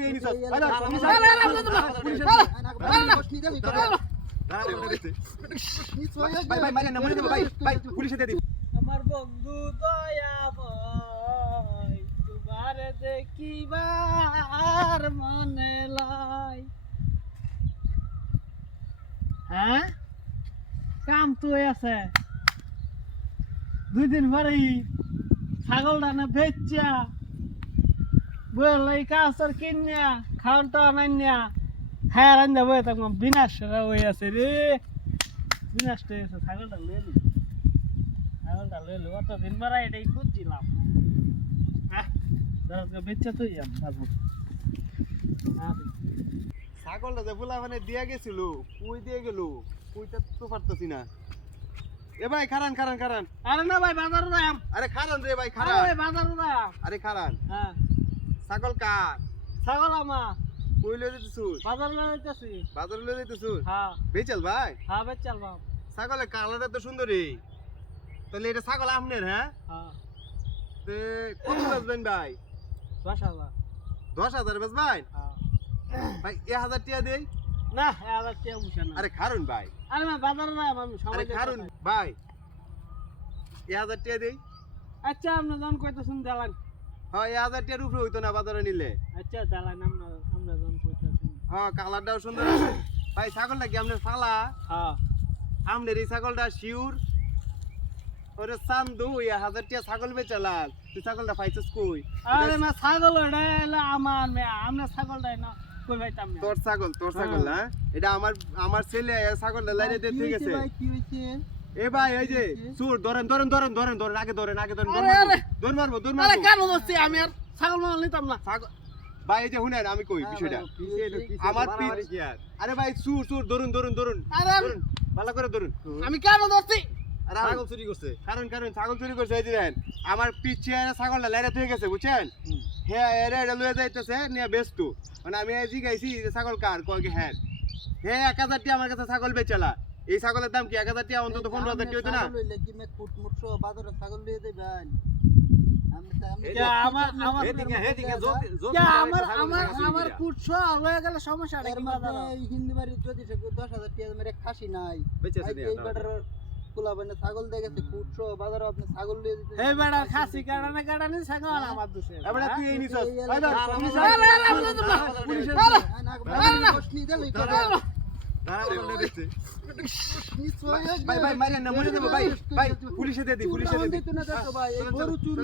তুই এই নিছস ভাই ভাই মারেন না মরে দেব ভাই ভাই পুলিশে দিয়ে দিই আমার বন্ধু দয়া ভয় তোমার দেখিবার মনে লাই। হ্যাঁ কাম তো আছে 2 দিন পরেই ছাগলটা না বেচা বলাই কাছর কিনিয়া খাওয়াটা আনাইয়া হ্যাঁ রান্দা বই তখন বিনাশ হয়ে আছে রে বিনাশ হয়ে আছে ছাগলটা লয়ে নি ছাগলটা লয়ে লো অত দিন পরে এটাই খুঁজছিলাম বেচা তো যাম বাবু ছাগলটা যে ফুলা মানে দিয়া গেছিল কই দিয়ে গেল কইটা তো পারতাছি না এ ভাই খারান খারান খারান আরে না ভাই বাজারে যাম আরে খারান রে ভাই আরে খারান ভাই বাজারে যাম আরে খারান হ্যাঁ ছাগল কার ছাগল আমা কই লয়ে দিতেছুস বাজারে যাইতাছি বাজারে লয়ে দিতেছুস হ্যাঁ বেচাল ভাই হ্যাঁ বেচাল বাপ ছাগলের কালারটা তো সুন্দরী তাহলে এটা ছাগল আপনার হ্যাঁ হ্যাঁ তে কত বেচবেন ভাই 10,000 10,000 বেচবেন হ্যাঁ ভাই 1000 টাকা দেই না আবার কে বুঝা না আরে খারুন ভাই আরে না বাজারে যাম আমি আরে সবাই খারুন ভাই 1000 টাকা দেই আচ্ছা আপনি জন কইতাছেন দালান হ্যাঁ 1000 টাকার উপরে হইতো না বাজারে নিলে আচ্ছা দালান আমরা জন কইতাছেন হ্যাঁ কালারটাও সুন্দর আছে ভাই ছাগলটা কি আপনার ফালা হ্যাঁ আপনার এই ছাগলটা শিউর ওরে চান্দু 1000 টাকা ছাগল বেচালাল তুই ছাগলটা পাইছিস কই আরে না ছাগল ওটা হলো আমার মেয়ে আমরা ছাগলটাই না কই ভাইতাম না তোর ছাগল হ্যাঁ এটা আমার ছেলে এই ছাগলটা লাইনে দিয়ে ঠিক আছে কি হইছে এ ভাই এই যে সুর ধরেন আগে ধরেন আরে দৌড় মারবো আরে কেন বলছি আমি আর ছাগল মাল নিতাম না ছাগল ভাই এই যে শুনেন আমি কই বিষয়টা আমার আরে ভাই সুর ধরুন আরে ভালো করে ধরুন আমি কেন ধরছি ছাগল চুরি করছে কারণ ছাগল চুরি করছে এই যে দেখেন আমার পিছে ছাগলটা লাইরে হয়ে গেছে বুঝছেন হ্যাঁ এরা লয়ে যাইতেছে নিয়ে ব্যস্ত মানে আমি জিগাইছি যে ছাগল কার কয় কি হ্যাঁ 1000 টাকা আমার কাছে ছাগল বেচালা এই ছাগলের দাম কি 1000 টাকা অন্তত 15,000 টাকা হইতো না আমার কুটছো লয়ে গেলে সমস্যা নাই খাসি নাই বেচে ছাগল দেখেছে কুটছো বাজারে আপনি ছাগল লিয়ে দিতে এই বেড়া খাসি কাটানি ছাগল আমার দোষে এবারে তুই এই নিছস ভাই ভাই মারেন না মরে দেব ভাই ভাই পুলিশে দিয়ে দিই পুলিশে দিয়ে দিই ভাই গরু চুরি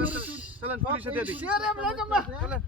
চলেন পুলিশে দিয়ে দিই রে আমরা যাম না চলেন